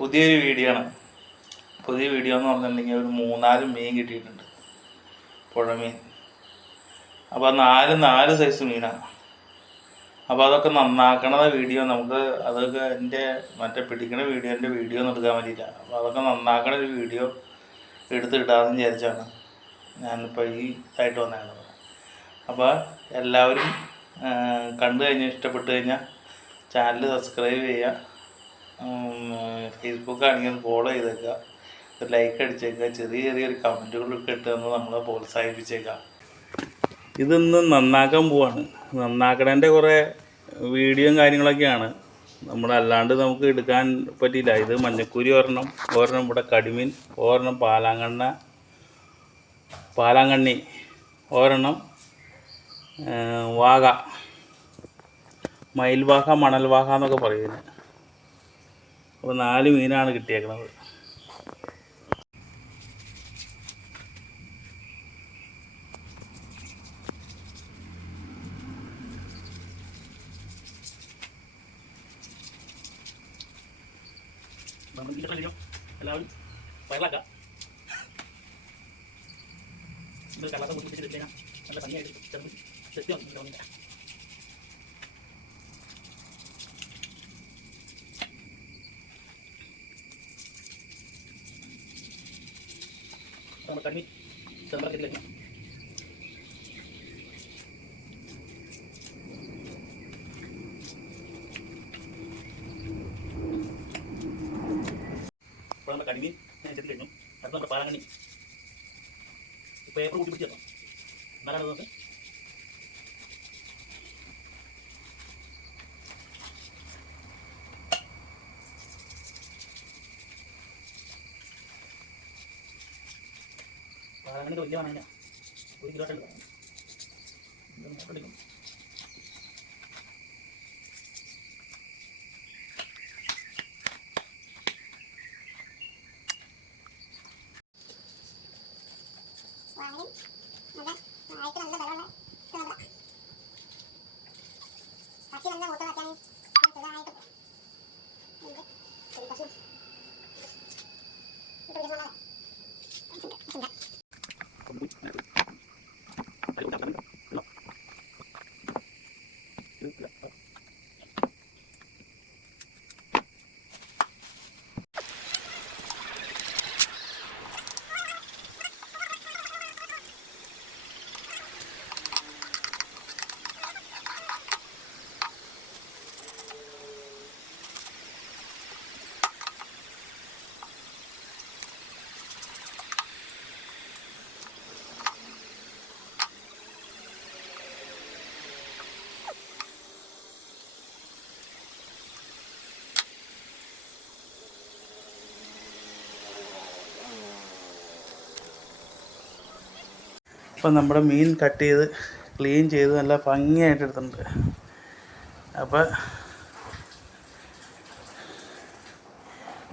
പുതിയൊരു വീഡിയോ ആണ്. പുതിയ വീഡിയോ എന്ന് പറഞ്ഞിട്ടുണ്ടെങ്കിൽ ഒരു 3-4 മീൻ കിട്ടിയിട്ടുണ്ട്, പുഴമീൻ. അപ്പോൾ നാല് സൈസ് മീനാണ്. അപ്പോൾ അതൊക്കെ നന്നാക്കണ വീഡിയോ നമുക്ക് അതൊക്കെ എൻ്റെ പിടിക്കണ വീഡിയോൻ്റെ വീഡിയോ ഒന്നും എടുക്കാൻ പറ്റിയില്ല. അപ്പോൾ അതൊക്കെ നന്നാക്കണ ഒരു വീഡിയോ എടുത്തിടാമെന്ന് വിചാരിച്ചാണ് ഞാനിപ്പോൾ ഈ ഇതായിട്ട് വന്നേക്കുന്നത്. അപ്പോൾ എല്ലാവരും കണ്ടു കഴിഞ്ഞാൽ ഇഷ്ടപ്പെട്ട് കഴിഞ്ഞാൽ ചാനൽ സബ്സ്ക്രൈബ് ചെയ്യുക, ഫേസ്ബുക്ക് ആണെങ്കിൽ ഫോളോ ചെയ്തേക്കുക, ഒരു ലൈക്ക് അടിച്ചേക്കുക, ചെറിയൊരു കമൻറ്റുകളൊക്കെ ഇട്ടെന്ന് നമ്മളെ പ്രോത്സാഹിപ്പിച്ചേക്കാം. ഇതൊന്ന് നന്നാക്കാൻ പോവാണ്. നന്നാക്കണേൻ്റെ കുറേ വീഡിയോയും കാര്യങ്ങളൊക്കെയാണ്. നമ്മളല്ലാണ്ട് നമുക്ക് എടുക്കാൻ പറ്റിയില്ല. ഇത് മഞ്ഞക്കൂരി ഒരെണ്ണം ഇവിടെ കടിമീൻ ഒരെണ്ണം, പാലാങ്കണ്ണി ഒരെണ്ണം, വാഗ, മയിൽവാഹ, മണൽവാഹ എന്നൊക്കെ പറയുന്നത്. അപ്പോൾ 4 മീനാണ് കിട്ടിയേക്കുന്നത്. എല്ലാവരും വയറിലാക്കുക. കള്ളത്തെ മുട്ടി പിടിച്ച് കഴിഞ്ഞാൽ നല്ല ഭംഗിയായിട്ട് ചെറുത് സെറ്റ് തോന്നില്ല. നമ്മൾ കണ്ണി ചെറുപ്പത്തിലേക്ക് ഇപ്പോൾ നമ്മുടെ കടിമീൻ ചെത്തി കഴിഞ്ഞു. അടുത്ത നമ്മുടെ പാലാങ്കണ്ണി പേപ്പർ കൂട്ടി പിടിച്ച് ചേർക്കാം. എന്നാലാണ് നമുക്ക് പാലാങ്കണ്ണിൻ്റെ വലിയ വേണമെങ്കിൽ 1 കിലോ ഉണ്ട്. അപ്പം നമ്മുടെ മീൻ കട്ട് ചെയ്ത് ക്ലീൻ ചെയ്ത് നല്ല ഭംഗിയായിട്ട് എടുത്തിട്ടുണ്ട്. അപ്പോൾ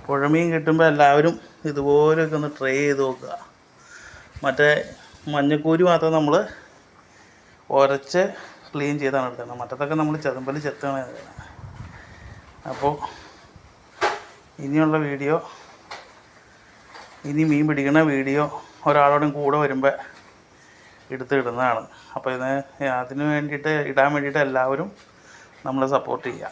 പുഴമീൻ കിട്ടുമ്പോൾ എല്ലാവരും ഇതുപോലെയൊക്കെ ഒന്ന് ട്രൈ ചെയ്ത് നോക്കുക. മറ്റേ മഞ്ഞക്കൂരി മാത്രം നമ്മൾ ഉരച്ച് ക്ലീൻ ചെയ്താണ് എടുക്കുന്നത്. മറ്റത്തൊക്കെ നമ്മൾ ചെറുമ്പൽ ചെത്താണ്. അപ്പോൾ ഇനിയുള്ള വീഡിയോ, ഇനി മീൻ പിടിക്കണ വീഡിയോ ഒരാളോടും കൂടെ വരുമ്പോൾ ഇടുന്നതാണ്. അപ്പോൾ അതിന് വേണ്ടിയിട്ട് ഇടാൻ വേണ്ടിയിട്ട് എല്ലാവരും നമ്മളെ സപ്പോർട്ട് ചെയ്യുക.